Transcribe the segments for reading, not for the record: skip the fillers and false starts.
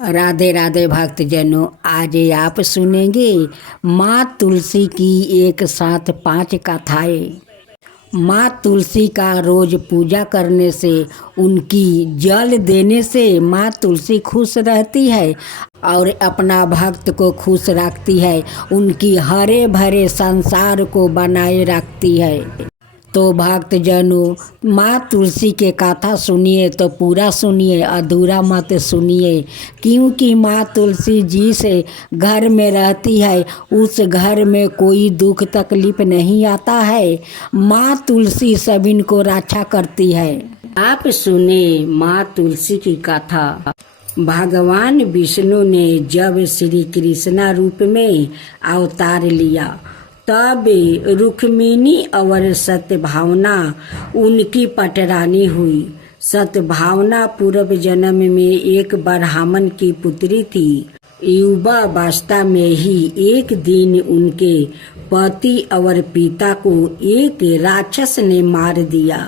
राधे राधे भक्तजनों, आज आप सुनेंगे माँ तुलसी की एक साथ 5 कथाएं। माँ तुलसी का रोज पूजा करने से, उनकी जल देने से माँ तुलसी खुश रहती है और अपना भक्त को खुश रखती है। उनकी हरे भरे संसार को बनाए रखती है। तो भक्तजनों, माँ तुलसी के कथा सुनिए तो पूरा सुनिए, अधूरा मत सुनिए। क्योंकि माँ तुलसी जिस घर में रहती है उस घर में कोई दुख तकलीफ नहीं आता है। माँ तुलसी सभी को रक्षा करती है। आप सुने माँ तुलसी की कथा। भगवान विष्णु ने जब श्री कृष्ण रूप में अवतार लिया तब रुक्मिणी और सत्यभावना उनकी पटरानी हुई। सत्यभावना पूर्व जन्म में एक ब्राह्मण की पुत्री थी। युवावस्था में ही एक दिन उनके पति और पिता को एक राक्षस ने मार दिया।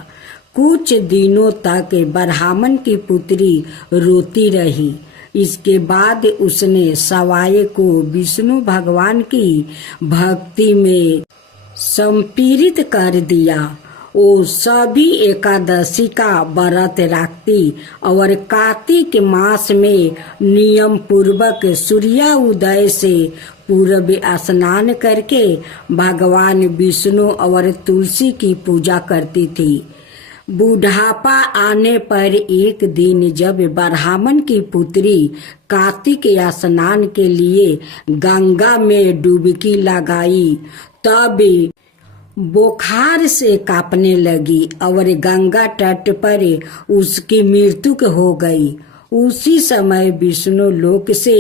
कुछ दिनों तक ब्राह्मण की पुत्री रोती रही। इसके बाद उसने सवाए को विष्णु भगवान की भक्ति में संपीड़ित कर दिया। वो सभी एकादशी का व्रत रखती और कार्तिक मास में नियम पूर्वक सूर्योदय से पूर्व स्नान करके भगवान विष्णु और तुलसी की पूजा करती थी। बुढ़ापा आने पर एक दिन जब ब्राह्मण की पुत्री कार्तिक स्नान के लिए गंगा में डुबकी लगाई तब बुखार से कांपने लगी और गंगा तट पर उसकी मृत्यु हो गई। उसी समय विष्णु लोक से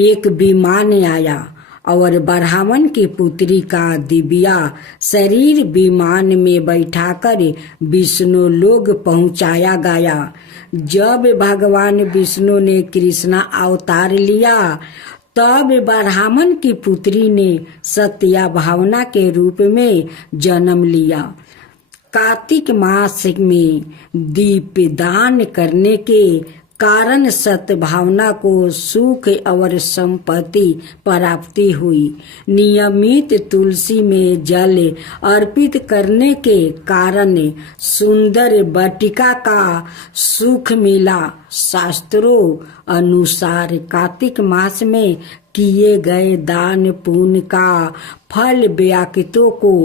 एक विमान आया और ब्राह्मण की पुत्री का दिव्या शरीर विमान में बैठाकर विष्णु लोक पहुंचाया गया। जब भगवान विष्णु ने कृष्ण अवतार लिया तब ब्राह्मण की पुत्री ने सत्यभावना के रूप में जन्म लिया। कार्तिक मास में दीपदान करने के कारण सत्यभावना को सुख और संपत्ति प्राप्ति हुई। नियमित तुलसी में जल अर्पित करने के कारण सुंदर वाटिका का सुख मिला। शास्त्रों अनुसार कार्तिक मास में किए गए दान पुण्य का फल व्याकृतों को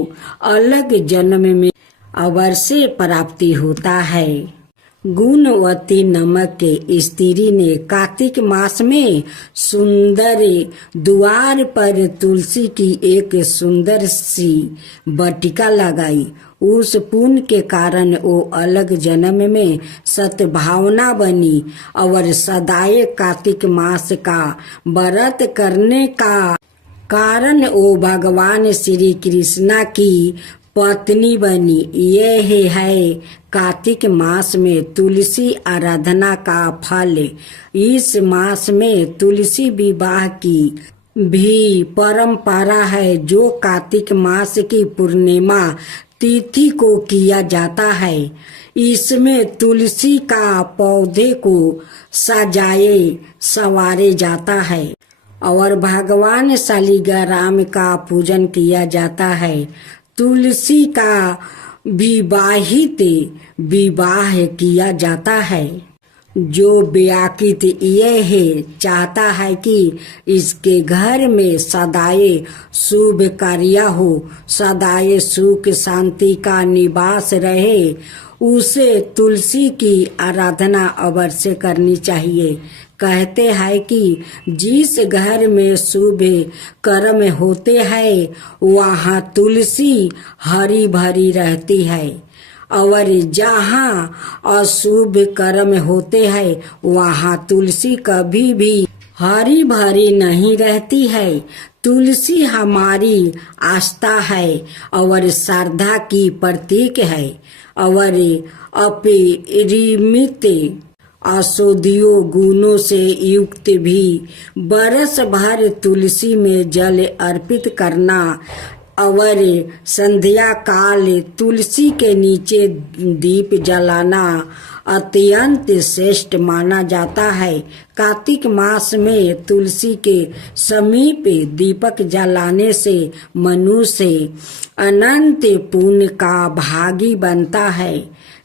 अलग जन्म में अवश्य प्राप्ति होता है। गुणवती नामक स्त्री ने कार्तिक मास में सुंदर द्वार पर तुलसी की एक सुंदर सी वाटिका लगाई। उस पुण्य के कारण वो अलग जन्म में सद्भावना बनी और सदाए कार्तिक मास का व्रत करने का कारण वो भगवान श्री कृष्ण की पत्नी बनी। यह है कार्तिक मास में तुलसी आराधना का फल। इस मास में तुलसी विवाह की भी परंपरा है जो कार्तिक मास की पूर्णिमा तिथि को किया जाता है। इसमें तुलसी का पौधे को सजाए संवारे जाता है और भगवान शालिग्राम का पूजन किया जाता है। तुलसी का विवाहित विवाह किया जाता है। जो व्याकृत यह चाहता है कि इसके घर में सदाए शुभ कार्य हो, सदाए सुख शांति का निवास रहे, उसे तुलसी की आराधना अवश्य करनी चाहिए। कहते हैं कि जिस घर में शुभ कर्म होते हैं वहाँ तुलसी हरी भरी रहती है और जहाँ अशुभ कर्म होते हैं वहाँ तुलसी कभी भी हरी भरी नहीं रहती है। तुलसी हमारी आस्था है और श्रद्धा की प्रतीक है और अपरिमित औषधियों गुणों से युक्त भी। बरस भर तुलसी में जल अर्पित करना और संध्या काल तुलसी के नीचे दीप जलाना अत्यंत श्रेष्ठ माना जाता है। कार्तिक मास में तुलसी के समीप दीपक जलाने से मनुष्य अनंत पुण्य का भागी बनता है।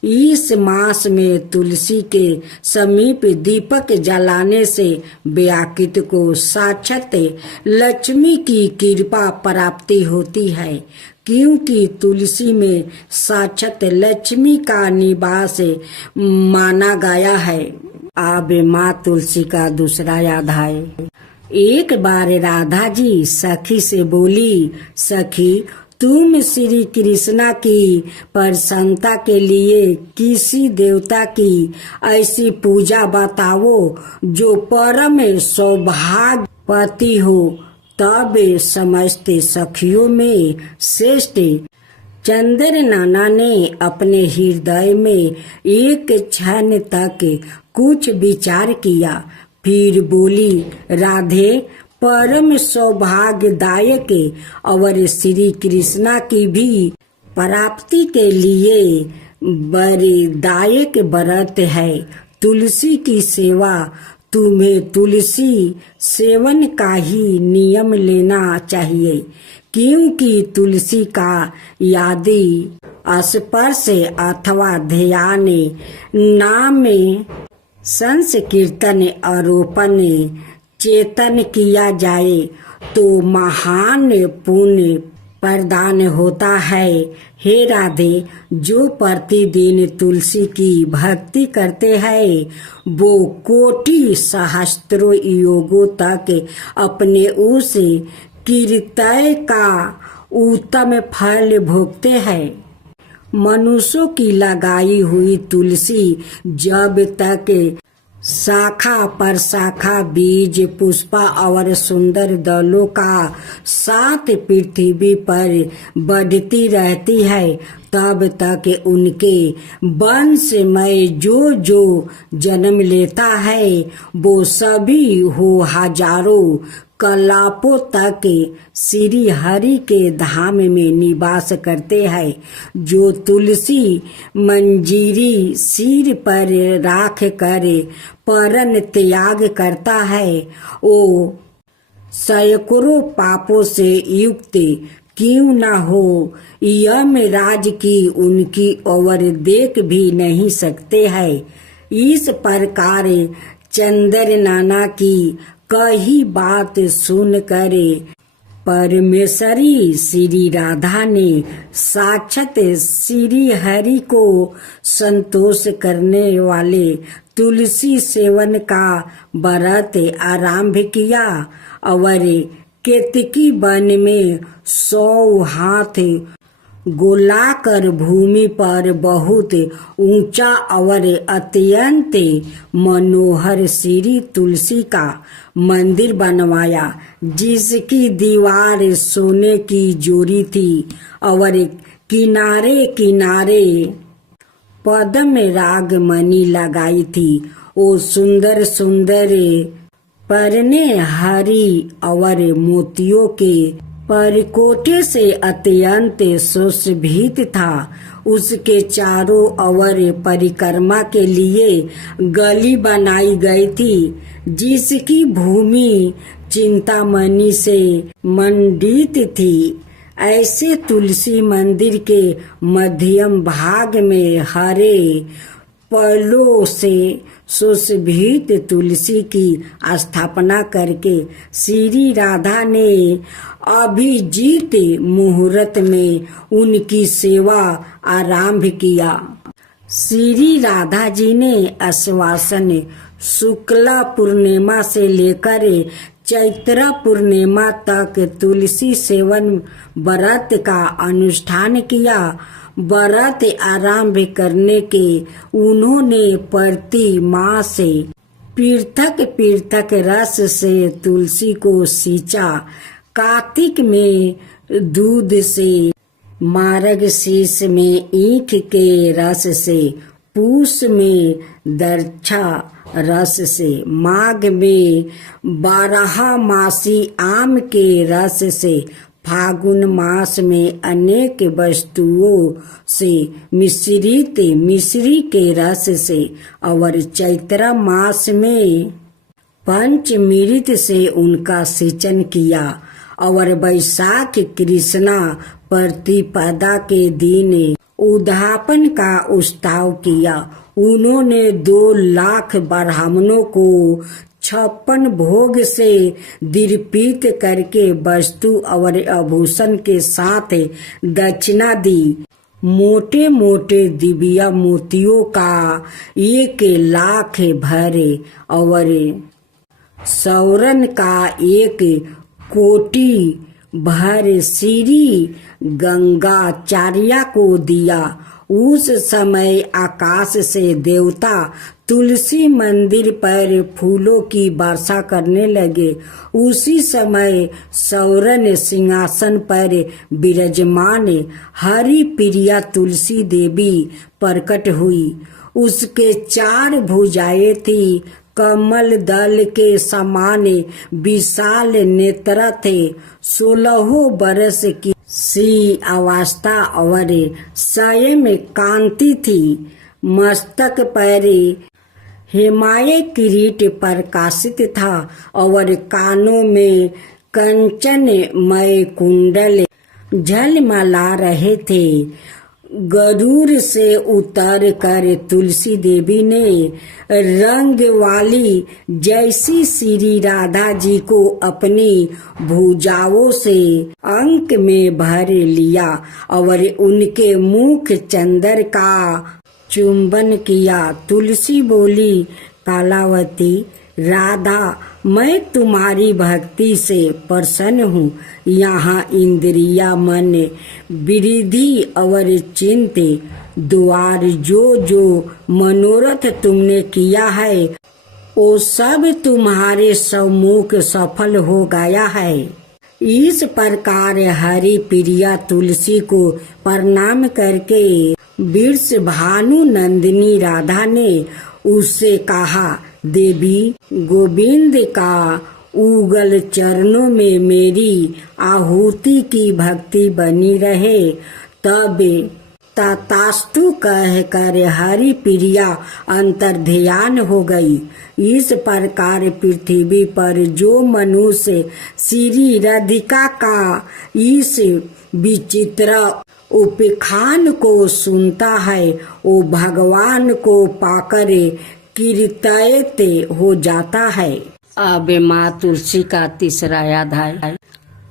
इस मास में तुलसी के समीप दीपक जलाने से व्याकृत को साक्षात लक्ष्मी की कृपा प्राप्ति होती है, क्योंकि तुलसी में साक्षात लक्ष्मी का निवास माना गया है। अब माँ तुलसी का दूसरा अध्याय। एक बार राधा जी सखी से बोली, सखी तुम श्री कृष्णा की प्रसन्नता के लिए किसी देवता की ऐसी पूजा बताओ जो परम सौभाग्यवती हो। तब समस्त सखियों में श्रेष्ठ चंद्र नाना ने अपने हृदय में एक क्षण तक कुछ विचार किया, फिर बोली, राधे परम सौभाग्यदायक और श्री कृष्णा की भी प्राप्ति के लिए वरदायक व्रत है तुलसी की सेवा। तुम्हें तुलसी सेवन का ही नियम लेना चाहिए, क्योंकि तुलसी का यदि स्पर्श अथवा ध्यान, नाम संकीर्तन, आरोपण, चेतन किया जाए तो महान पुण्य प्रदान होता है। हे राधे, जो प्रतिदिन तुलसी की भक्ति करते हैं वो कोटि सहस्त्रों योगों तक अपने उस कीर्तन का उत्तम फल भोगते हैं। मनुष्यों की लगाई हुई तुलसी जब तक शाखा पर शाखा, बीज, पुष्पा और सुंदर दलों का साथ पृथ्वी पर बढ़ती रहती है, तब तक उनके वंश में जो जो जन्म लेता है वो सभी हो हजारों कलापों तक श्री हरि के धाम में निवास करते हैं। जो तुलसी मंजीरी सिर पर राख कर परन त्याग करता है वो सैकड़ों पापों से युक्त क्यों न हो, यमराज की उनकी ओर देख भी नहीं सकते हैं। इस प्रकार चंद्र नाना की कही बात सुनकर परमेश्वरी श्री राधा ने साक्षात श्री हरि को संतोष करने वाले तुलसी सेवन का व्रत आरंभ किया और केतकी वन में 100 हाथ गोलाकर भूमि पर बहुत ऊंचा और अत्यंत मनोहर श्री तुलसी का मंदिर बनवाया, जिसकी दीवार सोने की जोड़ी थी और किनारे किनारे पद्म राग मणि लगाई थी। वो सुंदर सुंदर परने हरी और मोतियों के परकोटे से अत्यंत सुशोभित था। उसके चारों ओर परिक्रमा के लिए गली बनाई गई थी, जिसकी भूमि चिंतामणि से मंडित थी। ऐसे तुलसी मंदिर के मध्यम भाग में हरे फलों से सुशोभित तुलसी की स्थापना करके श्री राधा ने अभिजीत मुहूर्त में उनकी सेवा आरंभ किया। श्री राधा जी ने आश्वासन शुक्ला पूर्णिमा से लेकर चैत्र पूर्णिमा तक तुलसी सेवन व्रत का अनुष्ठान किया। व्रत आरंभ करने के उन्होंने प्रति मास पृथक पृथक रस से तुलसी को सींचा। कार्तिक में दूध से, मार्गशीर्ष में ईख के रस से, पूष में दर्छा रस से, माघ में 12 मासी आम के रस से, फागुन मास में अनेक वस्तुओं से मिश्रित मिश्री के रस से और चैत्र मास में पंचमृत से उनका सिंचन किया और वैशाख कृष्णा प्रतिपदा के दिन उद्यापन का उत्सव किया। उन्होंने 2 लाख ब्राह्मणों को 56 भोग से दीर्पित करके वस्तु और आभूषण के साथ दक्षिणा दी। मोटे मोटे दिव्य मोतियों का 1 लाख भरे और सौरन का 1 कोटि भर श्री गंगाचार्य को दिया। उस समय आकाश से देवता तुलसी मंदिर पर फूलों की वर्षा करने लगे। उसी समय सौरन सिंहासन पर विराजमान हरि प्रिया तुलसी देवी प्रकट हुई। उसके 4 भुजाएं थी, कमल दल के समान विशाल नेत्र थे। 16 बरस की सी अवस्था और स्वयं कांति थी। मस्तक पर हिमालय किरीट प्रकाशित था और कानों में कंचनमय कुंडल झलमला रहे थे। गरुड़ से उतर कर तुलसी देवी ने रंग वाली जैसी श्री राधा जी को अपनी भुजाओं से अंक में भर लिया और उनके मुख चंदर का चुंबन किया। तुलसी बोली, कालावती राधा, मैं तुम्हारी भक्ति से प्रसन्न हूँ। यहाँ इंद्रिया मन वृद्धि और चिंत द्वार जो मनोरथ तुमने किया है वो सब तुम्हारे सम्मुख सफल हो गया है। इस प्रकार हरि प्रिया तुलसी को प्रणाम करके वृष भानु नंदिनी राधा ने उससे कहा, देवी, गोविंद का उगल चरणों में मेरी आहुति की भक्ति बनी रहे। तब तथास्तु कहकर हरि प्रिया अंतर्ध्यान हो गई। इस प्रकार पृथ्वी पर जो मनुष्य श्री राधिका का इस विचित्र उपाख्यान को सुनता है वो भगवान को पाकर कृतायत हो जाता है। अब माँ तुलसी का 3रा अध्याय।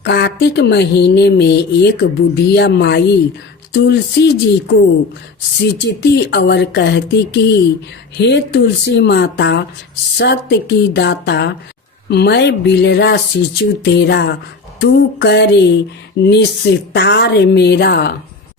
कार्तिक महीने में एक बुढ़िया माई तुलसी जी को सिंचती और कहती कि हे तुलसी माता, सत्य की दाता, मैं बिलरा सिंचू तेरा, तू करे निस्तार मेरा।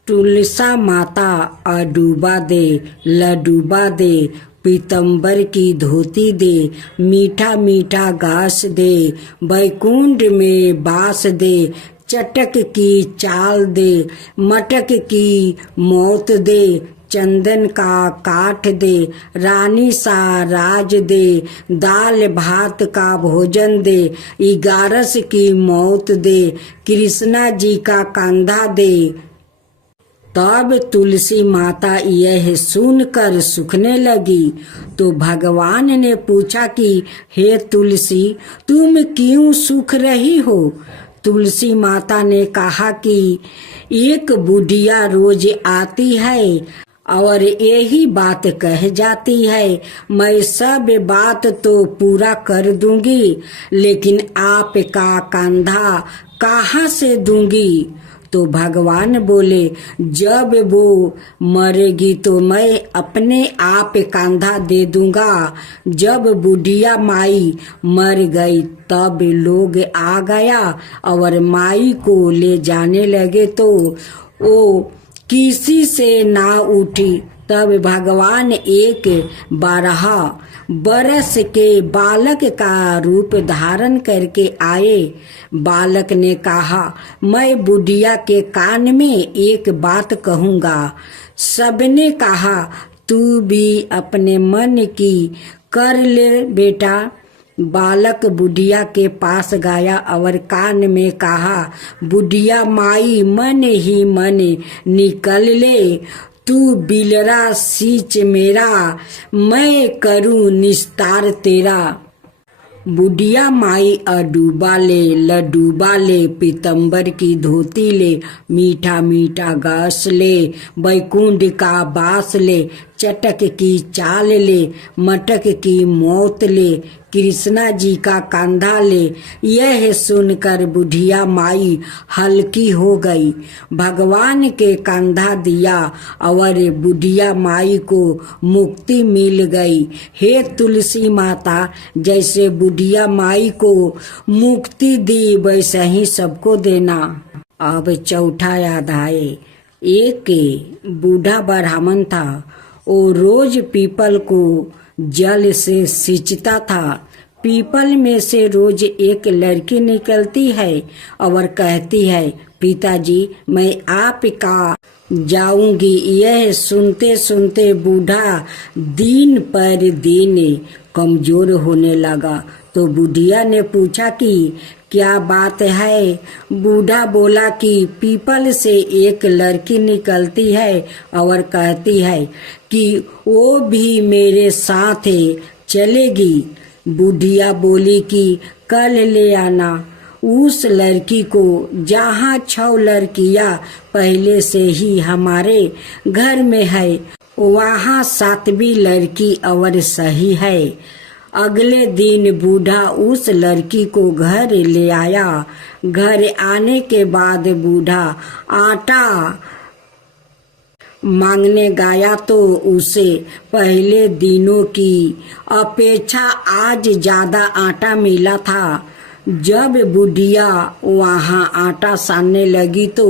तुलसा माता अडूबा दे, लडूबा दे, पीतम्बर की धोती दे, मीठा मीठा घास दे, बैकुंठ में बास दे, चटक की चाल दे, मटक की मौत दे, चंदन का काठ दे, रानी सा राज दे, दाल भात का भोजन दे, 11 की मौत दे, कृष्णा जी का कंधा दे। तब तुलसी माता यह सुनकर सूखने लगी। तो भगवान ने पूछा कि हे तुलसी, तुम क्यों सूख रही हो? तुलसी माता ने कहा कि एक बुढ़िया रोज आती है और यही बात कह जाती है, मैं सब बात तो पूरा कर दूंगी, लेकिन आपका कंधा कहाँ से दूंगी? तो भगवान बोले, जब वो मरेगी तो मैं अपने आप कंधा दे दूंगा। जब बुढ़िया माई मर गई तब लोग आ गया और माई को ले जाने लगे तो वो किसी से ना उठी। तब भगवान एक 12 बरस के बालक का रूप धारण करके आए। बालक ने कहा, मैं बुढ़िया के कान में एक बात कहूँगा। सबने कहा, तू भी अपने मन की कर ले बेटा। बालक बुढ़िया के पास गया और कान में कहा, बुढ़िया माई मन ही मन निकल ले, तू बिलरा सींच मेरा, मैं करूं निस्तार तेरा। बुढ़िया माई अडूबा ले लडूबा ले, पीतम्बर की धोती ले, मीठा मीठा गास ले, बैकुंठ का बास ले, चटक की चाल ले, मटक की मौत ले, कृष्णा जी का कंधा ले। यह सुनकर बुढ़िया माई हल्की हो गई, भगवान के कंधा दिया और बुढ़िया माई को मुक्ति मिल गई। हे तुलसी माता, जैसे बुढ़िया माई को मुक्ति दी वैसे ही सबको देना। अब चौथा अध्याय। एक बूढ़ा ब्राह्मण था, वो रोज पीपल को जल से सींचता था। पीपल में से रोज एक लड़की निकलती है और कहती है, पिताजी मैं आपका जाऊंगी। यह सुनते सुनते बूढ़ा दिन पर दिन कमजोर होने लगा। तो बुढ़िया ने पूछा कि क्या बात है। बूढ़ा बोला कि पीपल से एक लड़की निकलती है और कहती है कि वो भी मेरे साथ चलेगी। बुढ़िया बोली कि कल ले आना। उस लड़की को जहाँ 6 लड़कियाँ पहले से ही हमारे घर में है, वहाँ 7वीं लड़की और सही है। अगले दिन बूढ़ा उस लड़की को घर ले आया। घर आने के बाद बूढ़ा आटा मांगने गया तो उसे पहले दिनों की अपेक्षा आज ज्यादा आटा मिला था। जब बुढ़िया वहाँ आटा सानने लगी तो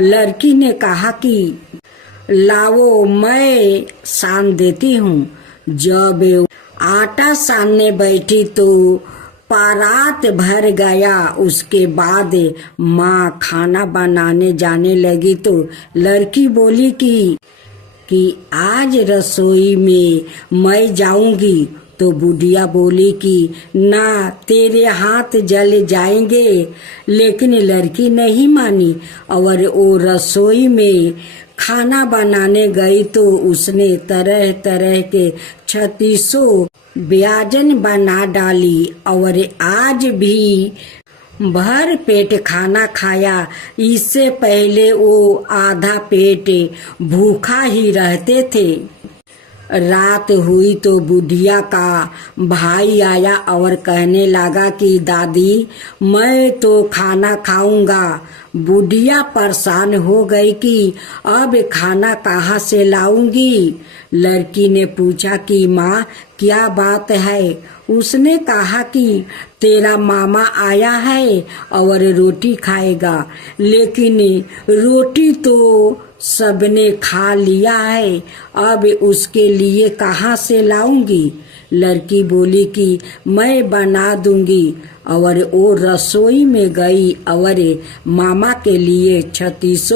लड़की ने कहा कि लाओ मैं सान देती हूँ। जब आटा सानने बैठी तो परात भर गया। उसके बाद माँ खाना बनाने जाने लगी तो लड़की बोली कि आज रसोई में मैं जाऊंगी। तो बुढ़िया बोली कि ना, तेरे हाथ जल जाएंगे। लेकिन लड़की नहीं मानी और वो रसोई में खाना बनाने गई तो उसने तरह तरह के 36 व्यंजन बना डाली और आज भी भर पेट खाना खाया। इससे पहले वो आधा पेट भूखा ही रहते थे। रात हुई तो बुढ़िया का भाई आया और कहने लगा कि दादी मैं तो खाना खाऊंगा। बुढ़िया परेशान हो गई कि अब खाना कहाँ से लाऊंगी। लड़की ने पूछा कि माँ क्या बात है। उसने कहा कि तेरा मामा आया है और रोटी खाएगा, लेकिन रोटी तो सबने खा लिया है, अब उसके लिए कहाँ से लाऊंगी। लड़की बोली कि मैं बना दूंगी और वो रसोई में गई और मामा के लिए 36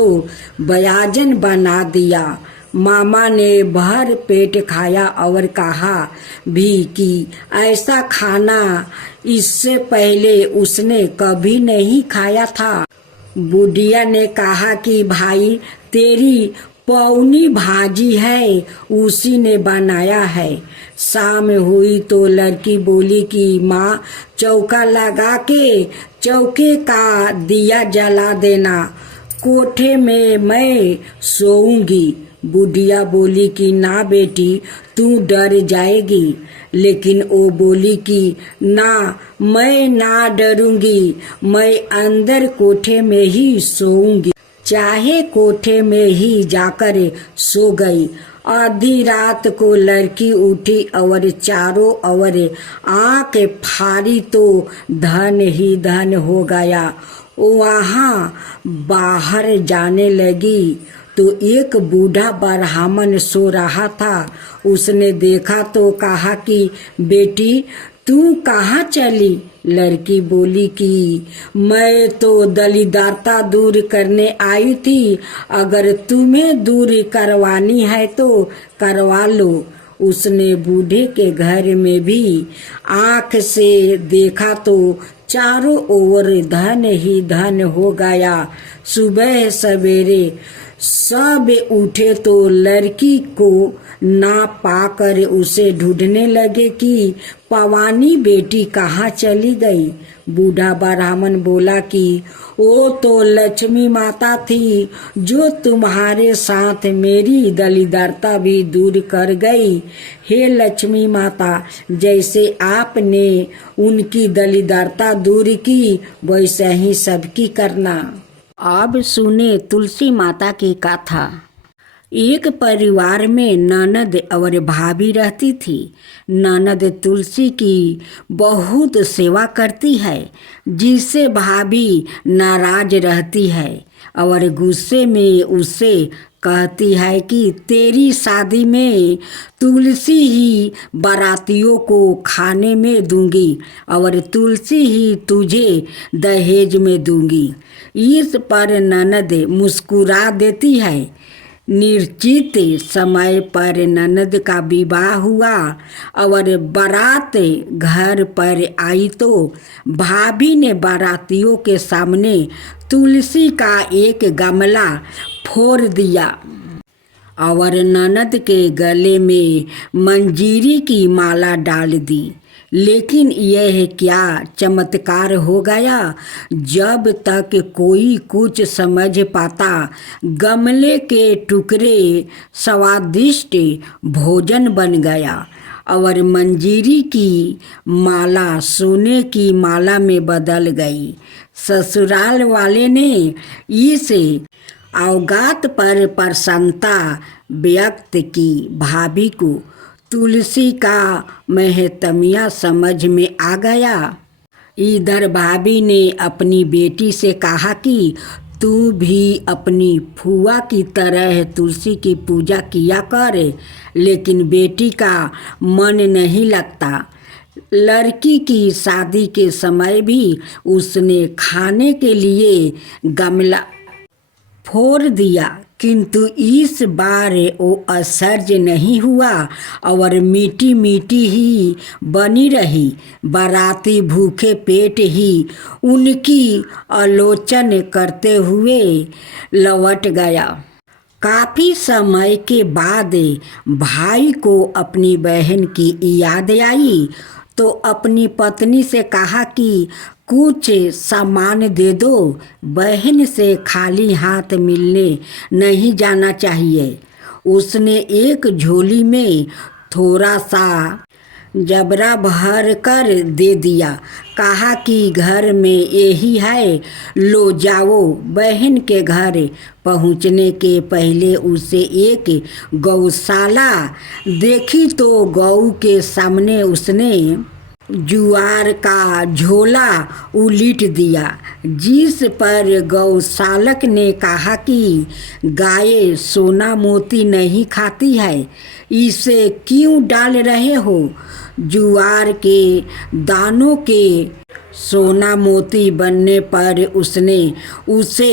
व्यंजन बना दिया। मामा ने भर पेट खाया और कहा भी कि ऐसा खाना इससे पहले उसने कभी नहीं खाया था। बुढ़िया ने कहा कि भाई तेरी पौनी भाजी है, उसी ने बनाया है। शाम हुई तो लड़की बोली कि माँ चौका लगा के चौके का दिया जला देना, कोठे में मैं सोऊंगी। बुढ़िया बोली कि ना बेटी तू डर जाएगी। लेकिन वो बोली कि ना, मैं ना डरूंगी, मैं अंदर कोठे में ही सोऊंगी। चाहे कोठे में ही जाकर सो गई। आधी रात को लड़की उठी और चारों ओर आंख फाड़ी तो धन ही धन हो गया। वहाँ बाहर जाने लगी तो एक बूढ़ा ब्राह्मण सो रहा था। उसने देखा तो कहा कि बेटी तू कहाँ चली। लड़की बोली कि मैं तो दलिद्रता दूर करने आई थी, अगर तुम्हें दूर करवानी है तो करवा लो। उसने बूढ़े के घर में भी आँख से देखा तो चारों ओर धन ही धन हो गया। सुबह सवेरे सब उठे तो लड़की को ना पाकर उसे ढूंढने लगे कि पवानी बेटी कहाँ चली गई। बूढ़ा ब्राह्मण बोला कि वो तो लक्ष्मी माता थी जो तुम्हारे साथ मेरी दरिद्रता भी दूर कर गई। हे लक्ष्मी माता, जैसे आपने उनकी दरिद्रता दूर की वैसे ही सबकी करना। अब सुने तुलसी माता की कथा। एक परिवार में ननद और भाभी रहती थी। ननद तुलसी की बहुत सेवा करती है, जिससे भाभी नाराज रहती है और गुस्से में उससे कहती है कि तेरी शादी में तुलसी ही बारातियों को खाने में दूंगी और तुलसी ही तुझे दहेज में दूंगी। इस पर ननद मुस्कुरा देती है। निश्चित समय पर ननद का विवाह हुआ और बारात घर पर आई तो भाभी ने बारातियों के सामने तुलसी का एक गमला फोड़ दिया और ननद के गले में मंजीरी की माला डाल दी। लेकिन यह क्या चमत्कार हो गया। जब तक कोई कुछ समझ पाता, गमले के टुकड़े स्वादिष्ट भोजन बन गया और मंजीरी की माला सोने की माला में बदल गई। ससुराल वाले ने इस औगात पर प्रसन्नता व्यक्त की। भाभी को तुलसी का महत्म्य समझ में आ गया। इधर भाभी ने अपनी बेटी से कहा कि तू भी अपनी फुआ की तरह तुलसी की पूजा किया कर। लेकिन बेटी का मन नहीं लगता। लड़की की शादी के समय भी उसने खाने के लिए गमला फोड़ दिया, किंतु इस बार वो आश्चर्य नहीं हुआ और मीठी मीठी ही बनी रही। बाराती भूखे पेट ही उनकी आलोचना करते हुए लौट गया। काफ़ी समय के बाद भाई को अपनी बहन की याद आई तो अपनी पत्नी से कहा कि कुछ सामान दे दो, बहन से खाली हाथ मिलने नहीं जाना चाहिए। उसने एक झोली में थोड़ा सा जबरा भर कर दे दिया। कहा कि घर में यही है, लो जाओ। बहन के घर पहुंचने के पहले उसे एक गौशाला देखी तो गौ के सामने उसने जुआर का झोला उलीट दिया, जिस पर गौशालक ने कहा कि गाय सोना मोती नहीं खाती है, इसे क्यों डाल रहे हो। जुआर के दानों के सोना मोती बनने पर उसने उसे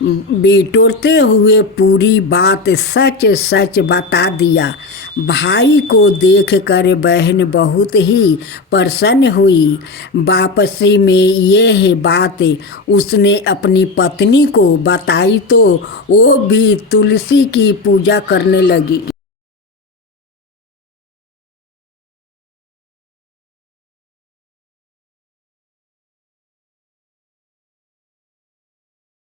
बिटोरते हुए पूरी बात सच सच बता दिया। भाई को देखकर बहन बहुत ही प्रसन्न हुई। वापसी में यह बात उसने अपनी पत्नी को बताई तो वो भी तुलसी की पूजा करने लगी।